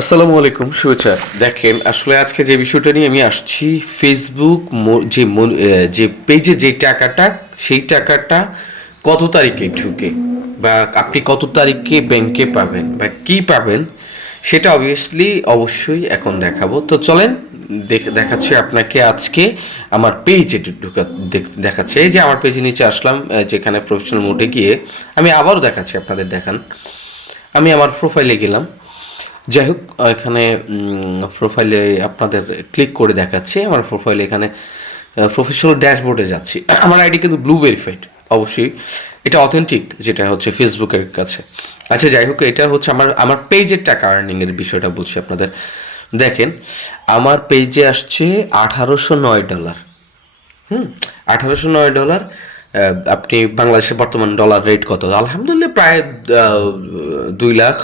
আসসালামু আলাইকুম, শুভেচ্ছা। দেখেন, আসলে আজকে যে বিষয়টা নিয়ে আমি আসছি, ফেসবুক যে পেজে যে টাকাটা, সেই টাকাটা কত তারিখে ঢুকে বা আপনি কত তারিখে ব্যাংকে পাবেন বা কি পাবেন, সেটা অবশ্যই এখন দেখাবো। তো চলেন দেখাচ্ছি আপনাকে আজকে আমার পেজে দেখাচ্ছে। এই যে আমার পেজে নিচে আসলাম, যেখানে প্রফেশনাল মোডে গিয়ে আমি আবারও দেখাচ্ছি, আপনাদের দেখান। আমি আমার প্রোফাইলে গেলাম। যাই হোক, এখানে প্রোফাইলে আপনাদের ক্লিক করে দেখাচ্ছে। আমার প্রোফাইলে এখানে প্রফেশনাল ড্যাশবোর্ডে যাচ্ছি। আমার আইডি কিন্তু ব্লু ভেরিফাইড, অবশ্যই এটা অথেন্টিক, যেটা হচ্ছে ফেসবুকের কাছে। আচ্ছা, যাই হোক, এটা হচ্ছে আমার পেজের টাকা আর্নিংয়ের বিষয়টা বলছি আপনাদের। দেখেন, আমার পেজে আসছে $1809। $1809। আপনি বাংলাদেশের বর্তমান ডলার রেট কত? আলহামদুলিল্লাহ প্রায় 2 লাখ,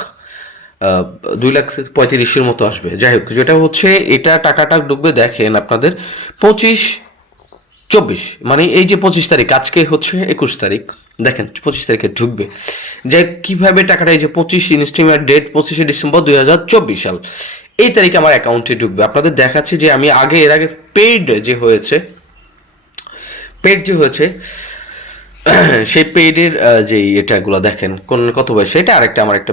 2,35,000-এর মতো আসবে। যাই হোক, যেটা হচ্ছে এটা টাকাটা ঢুকবে, দেখেন আপনাদের 25-24, মানে এই যে 25 তারিখ, আজকে হচ্ছে 21 তারিখ, দেখেন 25 তারিখে ঢুকবে। যে কিভাবে টাকাটা, এই যে 25 ইনস্টিমেট ডেট 25শে ডিসেম্বর 2024 সাল, এই তারিখে আমার অ্যাকাউন্টে ঢুকবে। আপনাদের দেখাচ্ছে যে আমি এর আগে পেড যে হয়েছে সেই পেইডের যে এটাগুলো দেখেন কত বয়সে, এটা আরেকটা আমার একটা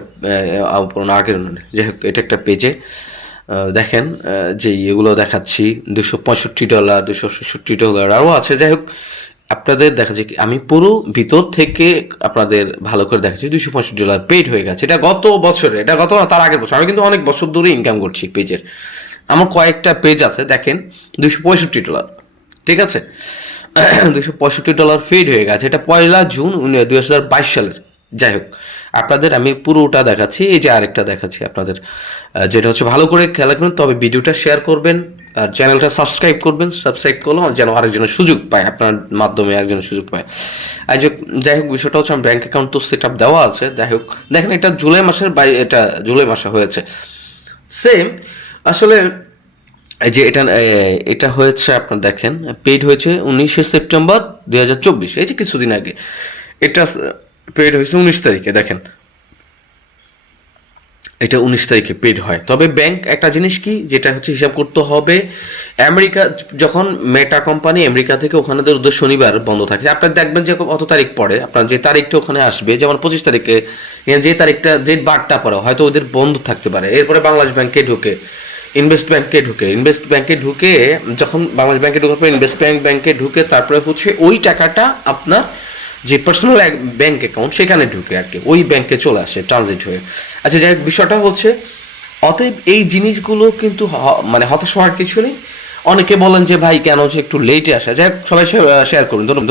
পুরোনো আগের উন্নয়নে। যাই হোক, এটা একটা পেজে দেখেন যে এগুলো দেখাচ্ছি, $265, $266 আরও আছে। যাই হোক, আপনাদের দেখাচ্ছি কি, আমি পুরো ভিতর থেকে আপনাদের ভালো করে দেখাচ্ছি। $265 পেইড হয়ে গেছে। এটা গত বছরে, এটা গত না, তার আগের বছর। আমি কিন্তু অনেক বছর ধরে ইনকাম করছি পেজের। আমার কয়েকটা পেজ আছে, দেখেন $265, ঠিক আছে। $265 ফেড হয়ে গেছে। এটা 1 জুন 2022 সালের। যাই হোক, আপনাদের আমি পুরোটা দেখাচ্ছি। এই যে আরেকটা দেখাচ্ছি আপনাদের, যেটা হচ্ছে ভালো করে খেয়াল রাখবেন, তবে ভিডিওটা শেয়ার করবেন আর চ্যানেলটা সাবস্ক্রাইব করবেন। সাবস্ক্রাইব করলে যেন আরেকজনের সুযোগ পায়, আপনার মাধ্যমে আরেকজনের সুযোগ পায়। আর যাই হোক, বিষয়টা হচ্ছে আমার ব্যাঙ্ক অ্যাকাউন্ট তো সেট আপ দেওয়া আছে। যাই হোক, দেখেন এটা এটা জুলাই মাসে হয়েছে। সেম, আসলে এই যে এটা হয়েছে, আপনার দেখেন পেইড হয়েছে 19শে সেপ্টেম্বর 2024, এই যে কিছুদিন আগে। এটা পেইড হয়েছে 19 তারিখে। দেখেন, এটা 19 তারিখে পেইড হয়। তবে ব্যাংক একটা জিনিস কি, যেটা হচ্ছে হিসাব করতে হবে, আমেরিকা যখন মেটা কোম্পানি আমেরিকা থেকে ওখানে ওদের শনিবার বন্ধ থাকে। আপনার দেখবেন যে কত তারিখ পরে, আপনার যে তারিখটা ওখানে আসবে, যেমন 25 তারিখে যে তারিখটা, যে বারটা পরে হয়তো ওদের বন্ধ থাকতে পারে। এরপরে বাংলাদেশ ব্যাংকে ঢুকে, ইনভেস্ট ব্যাংকে ঢুকে, যখন বাংলাদেশ ব্যাংকে ঢুকার পর ইনভেস্ট ব্যাংকে ঢুকে, তারপরে হচ্ছে ওই টাকাটা আপনার যে পার্সোনাল ব্যাংক অ্যাকাউন্ট, সেখানে ঢুকে আর কি, ওই ব্যাংকে চলে আসে ট্রানজিট হয়ে। আচ্ছা, যাই হোক, বিষয়টা হচ্ছে, অতএব এই জিনিসগুলো কিন্তু মানে হতাশ হওয়ার কিছু নেই। অনেকে বলেন যে ভাই কেন হচ্ছে একটু লেটে আসা। যাই হোক, সবাই শেয়ার করুন। ধন্যবাদ।